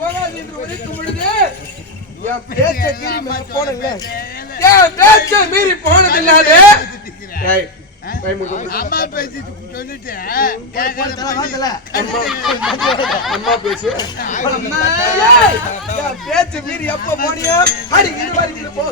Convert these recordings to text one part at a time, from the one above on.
போகாது என்று ஒதுக்கும் பொழுது என் பேச்சை மீறி போனதில்லாது அம்மா பேசி சொல்லிட்டு அம்மா பேச்சு பேச்சு மீறி எப்ப போனியா அடி இது மாதிரி போ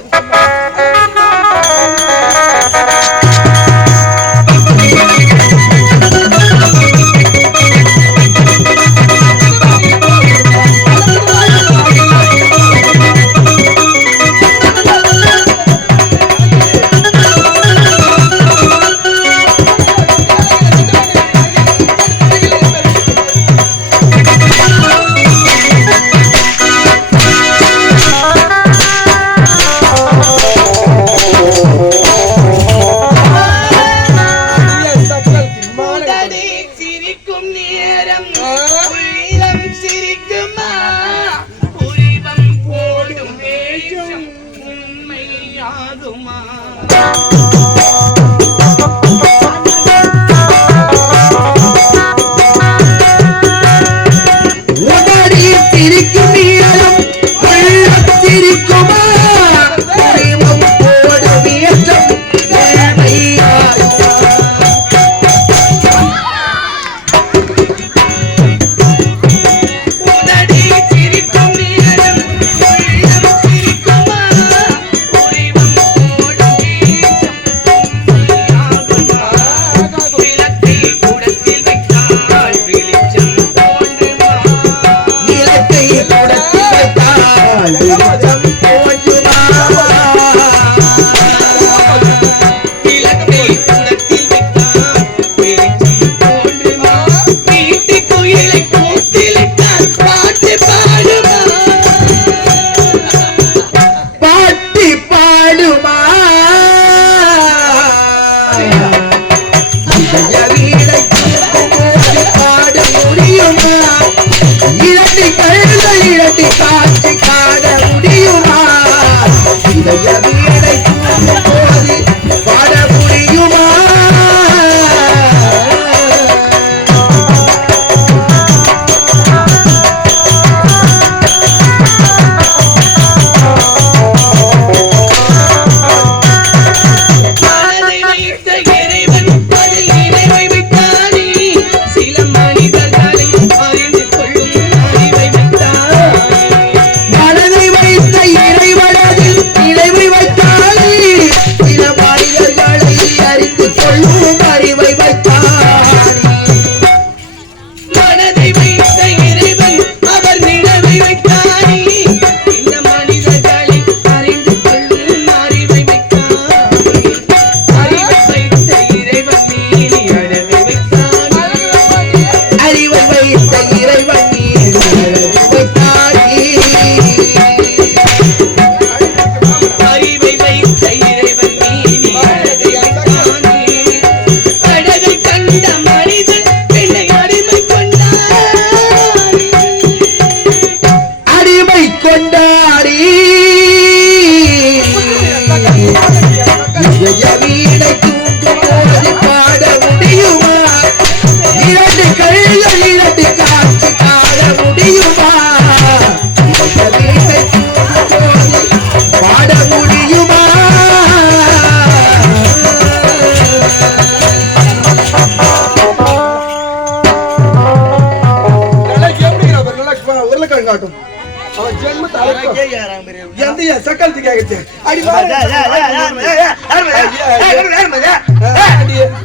சக்கல் கேக்குது அடி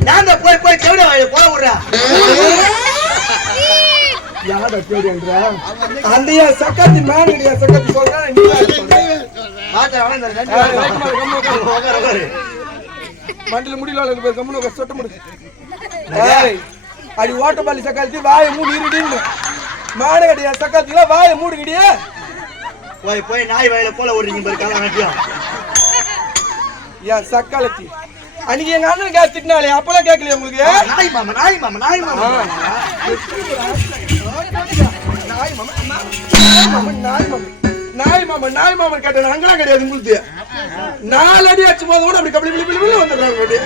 நான் போய் போய் செவட போட விடுறா யார பேருன்ற அந்த சக்கத்தி மேனடியா சக்கத்தி சொல்றா நீ மண்டல முடியல கம்முனு சொட்ட முடி அடி ஓட்டப்பாலி சக்கத்தி வாயை மூடி இருடின்னு மேனடியா சக்கத்தில வாயை மூடிக்கிடியே போய் போய் நாய் வயல போல ஓடுறீங்க பாரு காலங்கட்டியா யா சக்காலத்தி அன்னைக்கு எங்க அண்ணன் கேட்டினாலே அப்பலாம் கேட்கலையா உங்களுக்கு நாய் மாமா நாய் மாமா நாய் மாமா நாய் மாமா நாய் மாமா நாய் மாமா நாய் மாமா நாய் மாமா கேட்டேன் அங்கலாம் கிடையாது உங்களுக்கு 4 அடி அடிச்சு போது கூட அப்படி கபடி பிளி பிளி வந்துறாங்க அப்படி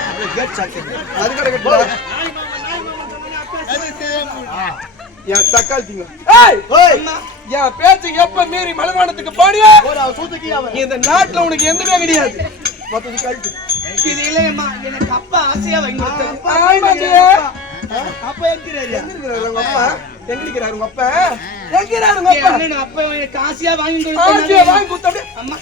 அது கடக்கடா யா சக்காலத்திங்க ஏய் ஓய் என் பேச்சு எப்ப மீறி மலைவானத்துக்கு பாடியா இந்த நாட்டுல உனக்கு எதுவுமே கிடையாது. இது இல்லையம்மா, எனக்கு அப்பா ஆசையா வாங்கி அப்பா எங்கிறாரு உங்க அப்பா? எங்கிறாரு உங்க அப்பா? எங்கிறாரு உங்க அப்பா? அப்பா எனக்கு ஆசையா வாங்கி கொடுத்த அம்மா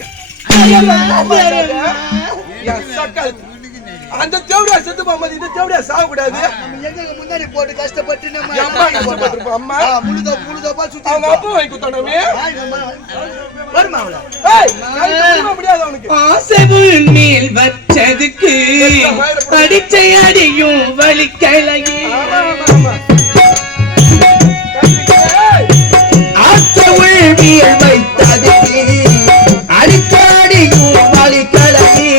அந்த தேவடியா செத்து போகும்போது இந்த தேவடியா சாக கூடாது. முன்னாடி போட்டு கஷ்டப்பட்டு அம்மா அவங்க அப்பா வாங்கி கொடுத்தானே முடியாது அவனுக்கு. ஆசைவுள் மேல் வச்சதுக்கு அடிச்சை அடியும் வலிக்கலையே. ஆசைவுள் மேல் வைத்ததுக்கு அடிச்சடியும் வலிக்கலையே.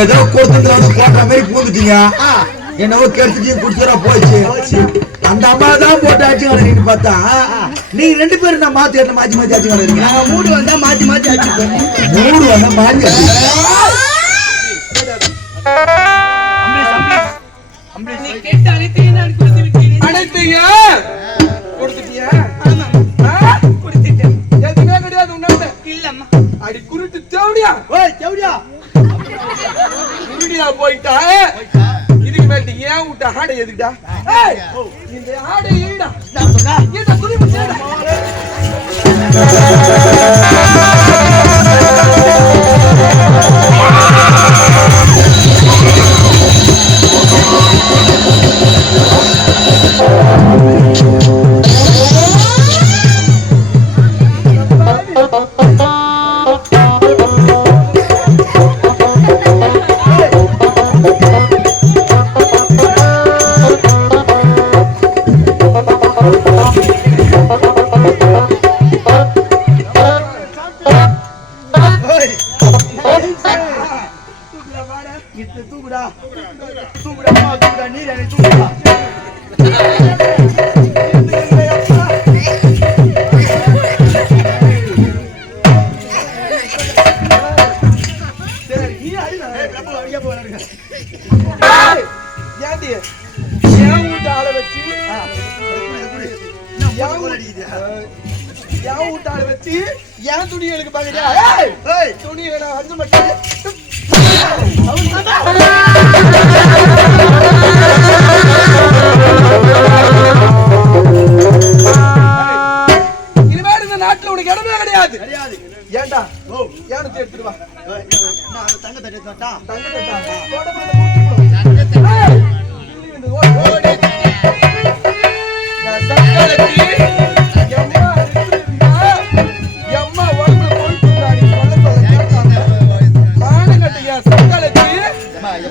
ஏதோ கொடுத்ததுல வந்து போட்ட மாதிரி பூந்துட்டீங்க. என்னவோ கெடுத்துட்டு குடிச்சா போச்சு. அந்த அம்மா தான் போட்டு அடிச்சுங்க பார்த்தா நீங்க ரெண்டு பேரும் நான் மாத்தி மாத்தி மாத்தி அடிச்சுங்க. மூடு வந்தா மாத்தி மாத்தி அடிச்சுப்போம். மூடு வந்தா மாத்தி அடி குருட்டு தேவடியா போயிட்டா இதுக்கு மேல ஏன் விட்ட ஆடை எதுக்குடா? இந்த ஆடை ஈடா இந்த துணி முடிச்சா தூக்குடா தூக்குடா அம்மா தூக்குடா நீர் என்னை தூக்குடா சரி நீ அடிக்க போறாங்க ஏன்டி ஏன் வீட்டு ஆளை வச்சு ஏன் வீட்டு ஆளை வச்சு ஏன் துணிகளுக்கு பாக்குறியா துணிகளை நான் வந்து மட்டும் இனிமேல் இந்த நாட்டுல உனக்கு இடமே கிடையாது கிடையாது ஏன்டா ஏன்னு எடுத்துட்டு வா தங்க தட்டா தங்க தட்டா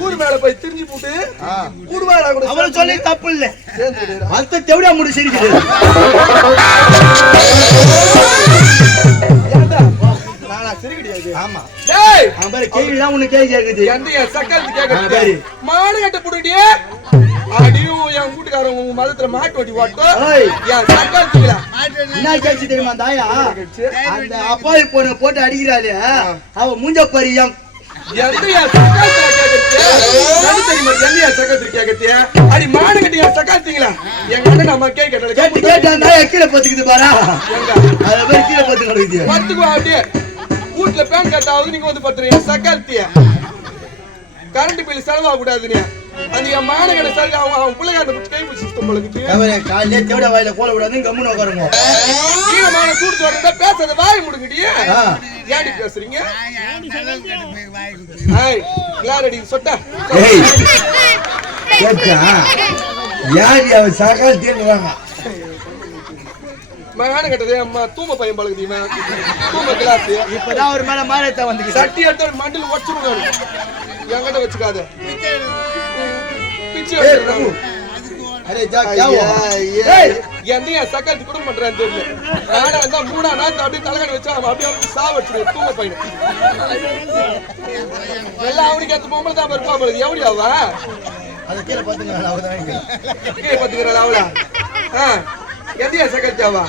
ஊர் மேல போய் திரிஞ்சு போட்டு அவளை சொல்லி தப்பு இல்ல மத்த தெவிடா முடி சிரிக்குது ஆமா டேய் அவன் பேரு கேள்விதான் உனக்கு கேள்வி கேக்குது எந்த சக்கரத்து கேக்குது மாடு கட்ட புடிடியே அடியும் என் வீட்டுக்காரங்க உங்க மதத்துல மாட்டு வட்டி ஓட்டும் என் சக்கரத்துக்குல என்ன கேள்வி தெரியுமா தாயா அந்த அப்பாவி பொண்ணு போட்டு அடிக்கிறாளே அவ மூஞ்ச பரியம் எந்த என் சக்கரத்துல கேக்குது தெரியுமா எந்த என் சக்கரத்துல கேக்குது அடி மாடு கட்டி என் சக்கரத்தீங்களா எங்க அண்ணன் நம்ம கேட்கல கேட்டு கேட்டு அந்த கீழே பத்துக்குது பாரா அத பேர் கீழே பத்து கிடக்குது பத்துக்குவா அப்படியே வீட்டுல பேன் கட்டாவது நீங்க வந்து பத்துறீங்க சக்கரத்திய கரண்ட் பில் செலவாக கூடாதுன்னு அந்த என் மாநகர செலவு அவன் பிள்ளைங்க கைப்பு சிஸ்டம் பழகுது காலையிலே தேவட வாயில போல விடாது கம்முன்னு உட்காருங்க ஈரமான சூடு சொல்றத பேசாத வாய் முடுங்கடியே ஏடி பேசுறீங்க ஏய் கிளாரடி சொட்டா ஏய் கேட்டா யார் அவ சகால் தேடுறாங்க மகான கட்டதே அம்மா தூம பையன் பழகுதீமா தூம கிளாஸ் இப்பதான் ஒரு மேல மாரத்தை வந்து சட்டி எடுத்து மண்டில் ஒச்சுடுங்க என்கிட்ட வச்சுக்காத பிச்சு அரே ஜா கியாவோ என்னைய சக்கரத்து கூட பண்றான்னு தெரியல நானா இருந்தா மூணா நாத்து அப்படியே தலைகணி வச்சா அவன் அப்படியே சாவடிச்சு தூங்க பையன் எல்லாம் அவனுக்கு ஏத்த பொம்பளை தான் இருப்பா போல எப்படி அவ அது கீழே பாத்துங்க அவதான் கீழே பாத்துக்கிறாள் அவளா எதையா சக்கரத்தாவா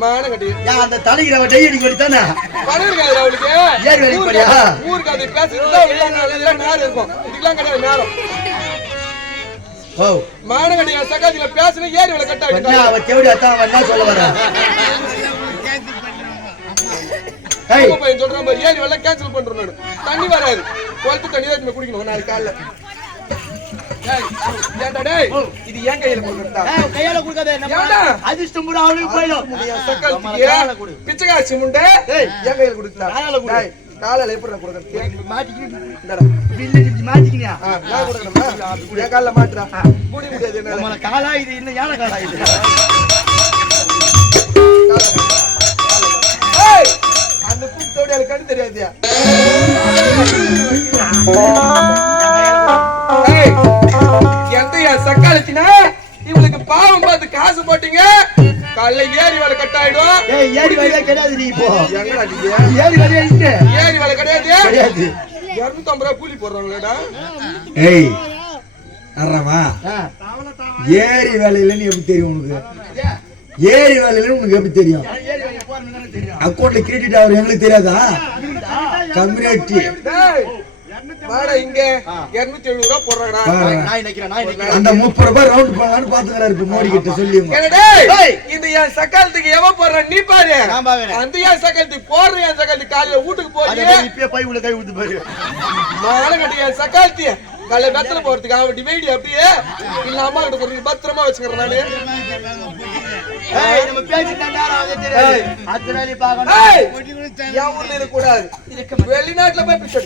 மான கட்டி அந்த தலைகிற டெய்லி கொடித்தானே பணம் இருக்காது அவளுக்கு ஏறி வேலைக்கு போறியா ஊருக்கு அது பேசுறதா இதெல்லாம் நேரம் இருக்கும் இதுக்கெல்லாம் கிடையாது நேரம் ஓ மான கட்டி சக்கரத்துல பேசுன ஏறி வேலை கட்ட என்ன அவ தேவடி அத்தா அவ என்ன சொல்ல வர ஏய் பையன் சொல்றான் பாரு ஏறி வேலை கேன்சல் பண்றேன் நான் தண்ணி வராது குளத்து தண்ணி தான் குடிக்கணும் நாளைக்கு காலைல இது ஏன் கையில கொடுக்கறதா கையால குடுக்காத நம்ம அதிர்ஷ்டம் கூட அவளுக்கு போயிடும் சக்கரத்துக்கு பிச்சைக்காசி முண்டை ஏன் கையில கொடுத்தா காலையில எப்படி கொடுக்கறது மாட்டிக்கிட்டு மாட்டிக்கினியா நான் கொடுக்கணுமா என் காலைல மாட்டுறா கூடி முடியாது நம்மள காலா இது இன்னும் யானை காலா இது அந்த கூட்டோட எனக்கு கண்ணு தெரியாதியா எந்த சக்காலத்தினா இவளுக்கு பாவம் பார்த்து காசு போட்டீங்க காலைல ஏரி வேலை கட்டாயிடும் ஏரி வேலையே கிடையாது நீ இப்போ ஏரி வேலை ஏரி வேலை கிடையாது 250 ரூபாய் கூலி போடுறாங்களேடா ஏய் அறமா ஏரி வேலையிலன்னு எப்படி தெரியும் உனக்கு ஏரி வேலையில உனக்கு எப்படி தெரியும் அக்கௌண்ட்ல கிரெடிட் ஆகுது எங்களுக்கு தெரியாதா கம்யூனிட்டி வாடா இங்க 270 ரூபாய் போடுறாடா அந்த 30 ரூபாய் ரவுண்ட் பண்ணலாம்னு பாத்துக்கறாரு இப்ப மோடி கிட்ட சொல்லிங்க இந்த என் சக்காலத்துக்கு எவன் போடுறான் நீ பாரு அந்த என் சக்காலத்துக்கு போடுற என் சக்காலத்துக்கு காலையில வீட்டுக்கு போய் இப்பயே போய் உள்ள கை ஊத்து பாரு மாலை கட்டி என் சக்காலத்திய காலையில பெத்தல போறதுக்கு அவன் டிவைடி அப்படியே இல்ல அம்மா கிட்ட போறதுக்கு பத்திரமா வச்சுக்கிறேன் நானு நம்ம பேசிட்டா நேரம் ஆகுது தெரியாது அடுத்த வேலை பார்க்கணும் என் ஊர்ல இருக்க கூடாது வெளிநாட்டுல போய் பிச்சை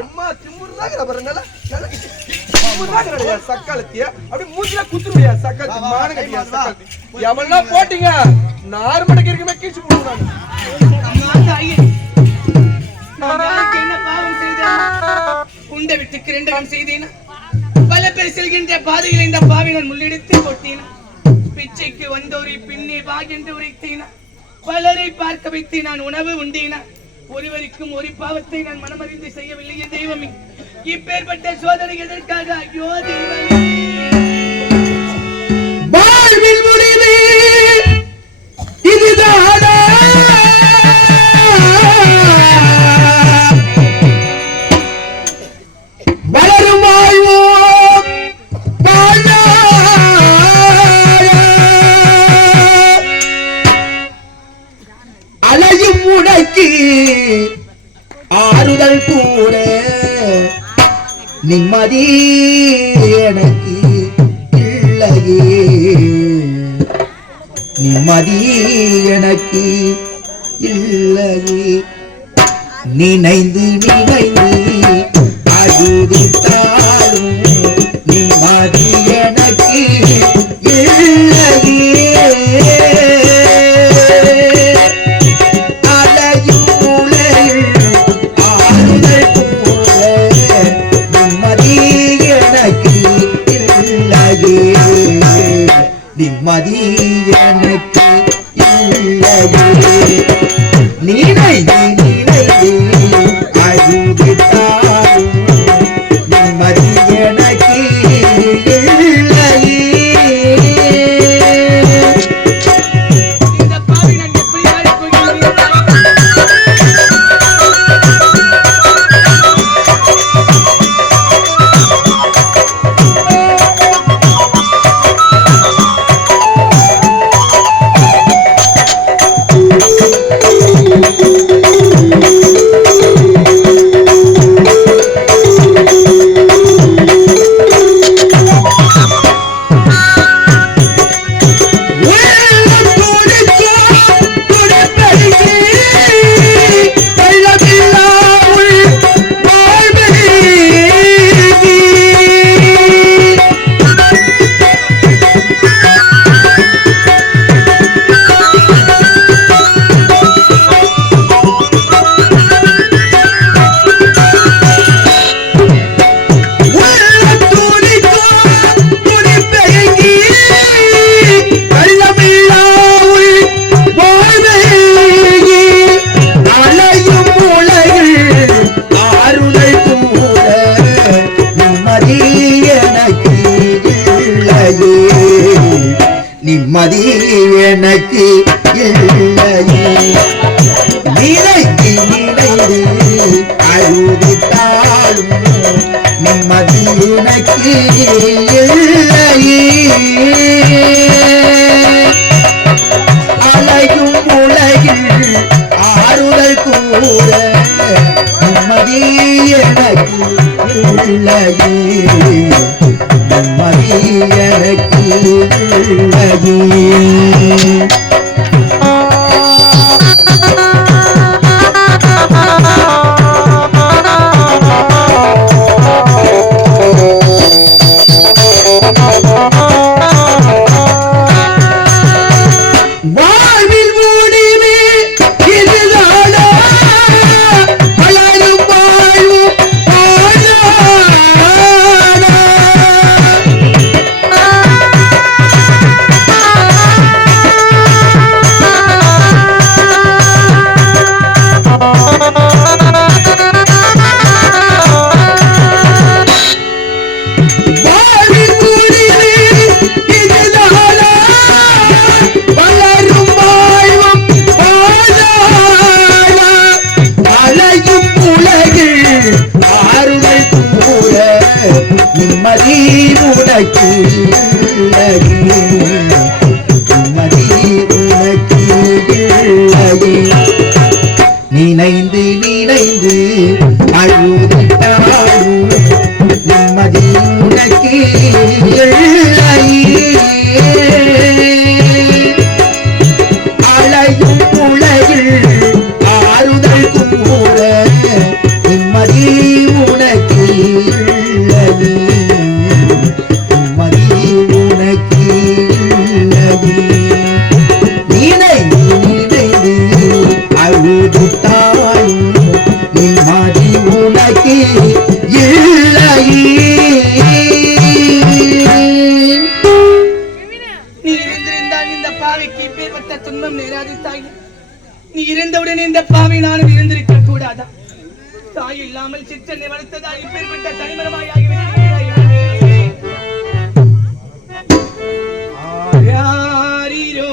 அம்மா திமுறாங்க பாருங்க சக்காலத்திய அப்படி மூஞ்சில குத்துருவியா சக்காலத்தி மான கட்டியா சக்காலத்தி எவெல்லாம் போட்டீங்க நார்மலுக்கு இருக்குமே கீழ்ச்சி போடுறாங்க குண்டை விட்டு கிரண்டகம் செய்தேன் பல பேர் செல்கின்ற பாதையில் இந்த பாவிகள் முள்ளெடுத்து கொட்டின பிச்சைக்கு வந்தோரை பின்னே வா என்று உரைத்தேன் பலரை பார்க்க வைத்து நான் உணவு உண்டேன் ஒருவருக்கும் ஒரு பாவத்தை நான் மனமறிந்து செய்யவில்லை என் தெய்வமே. இப்பேற்பட்ட சோதனை எதற்காக? ஐயோ தெய்வமே, வாழ்வில் முடிவு இதுதானா? வளரும் வாழ்வோம் அலையும் உனக்கு ஆறுதல் கூட நிம்மதி எனக்கு இல்லையே, நிம்மதி எனக்கு இல்லையே. நினைந்து நினைந்து அழுதித்தாலும் நிம்மதி எனக்கு இல்லையே. அலையும் உலகில் ஆறுதல் கூட நிம்மதி எனக்கு இல்லையே, நிம்மதி எனக்கு இல்லையே. நினைந்து நினைந்து அழுதித்தாலும் நிம்மதி எனக்கு இல்லையே. இந்த பாவி நான் எப்படி வாழப் போகிறேன்? நிம்மதி எனக்கு இல்லையே. நினைத்து நினைத்து அழுதித்தாலும் நிம்மதி எனக்கு இல்லையே. அலையும் உலகில் ஆறுதல் கூட நிம்மதி எனக்கு இல்லையே, நிம்மதி எனக்கு இல்லையே. வாழ்வில் முடிவு இதுதானா? வளரும் வாழ்வும் வாழ்வானா? வாழ்வில் முடிவு இதுதானா? வளரும் வாழ்வும் வாழ்வானா? அலையும் உலகில் ஆறுதல் கூட நிம்மதி உனக்கு இல்லையே, நிம்மதி உனக்கு இல்லையே. நினைந்து நினைந்து அழுதித்தாலும் நிம்மதி உனக்கு இல்லையே. அலையும் உலகில் ஆறுதல் கூட நிம்மதி உனக்கு இல்லையே, நிம்மதி உனக்கு இல்லையே. நினைந்து நினைந்து அழுதித்தாலும் நிம்மதி உனக்கு இல்லையே. நீ இருந்திருந்தால் இந்த பாவிக்கு இப்பேற்பட்ட துன்பம் நேராது தாய். நீ இருந்தவுடன் இந்த பாவி நானும் இருந்திருக்க ராஜா தாய் இல்லாமல் சிற்றனை வளர்த்ததால் இப்பேற்பட்ட தனிமரமாய் ஆகிவிட்டேன். ஆராரிரோ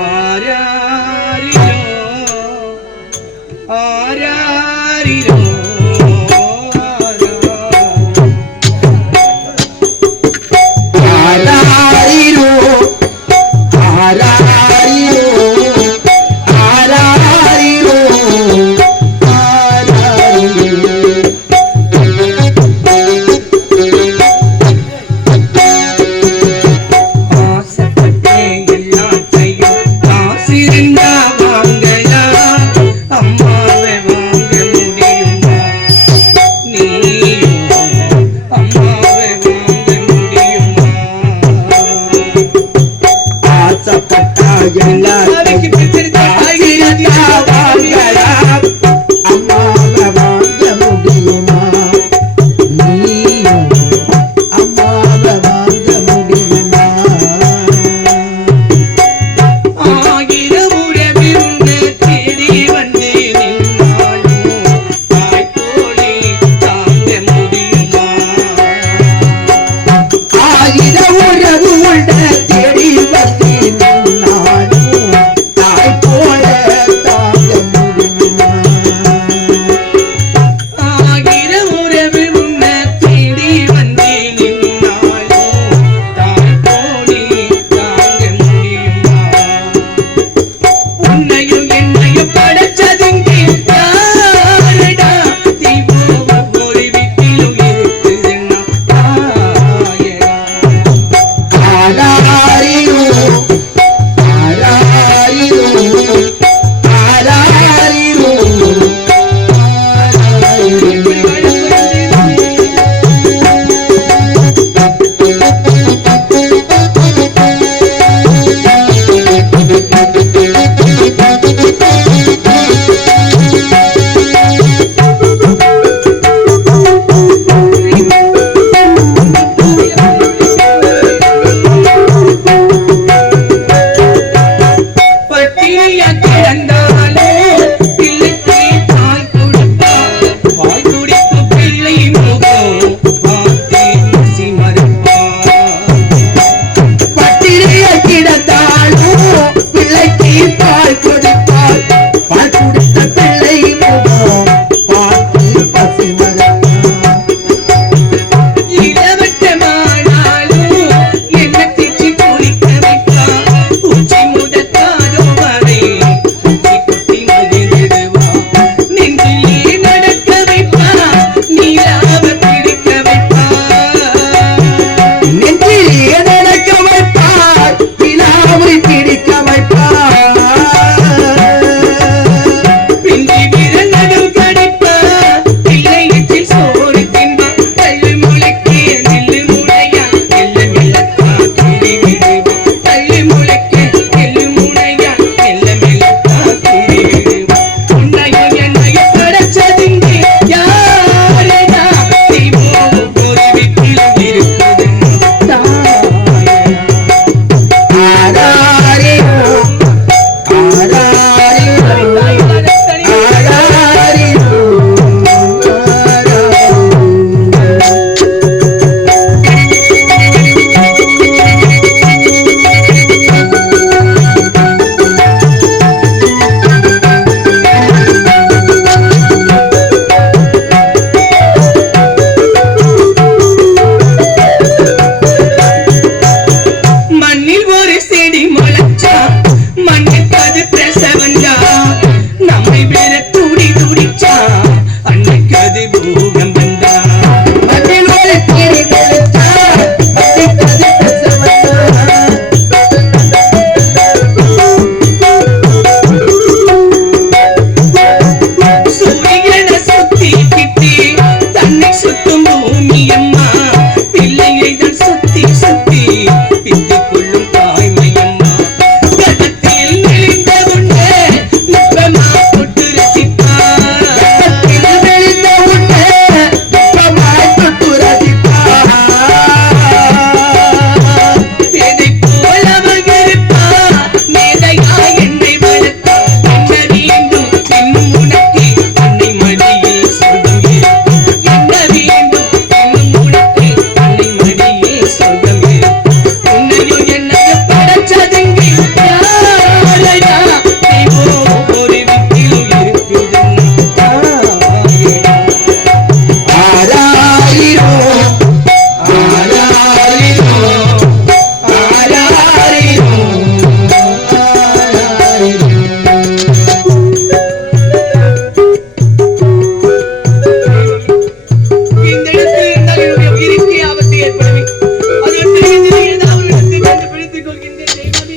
ஆராரிரோ ஆராரிரோ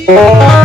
ஆ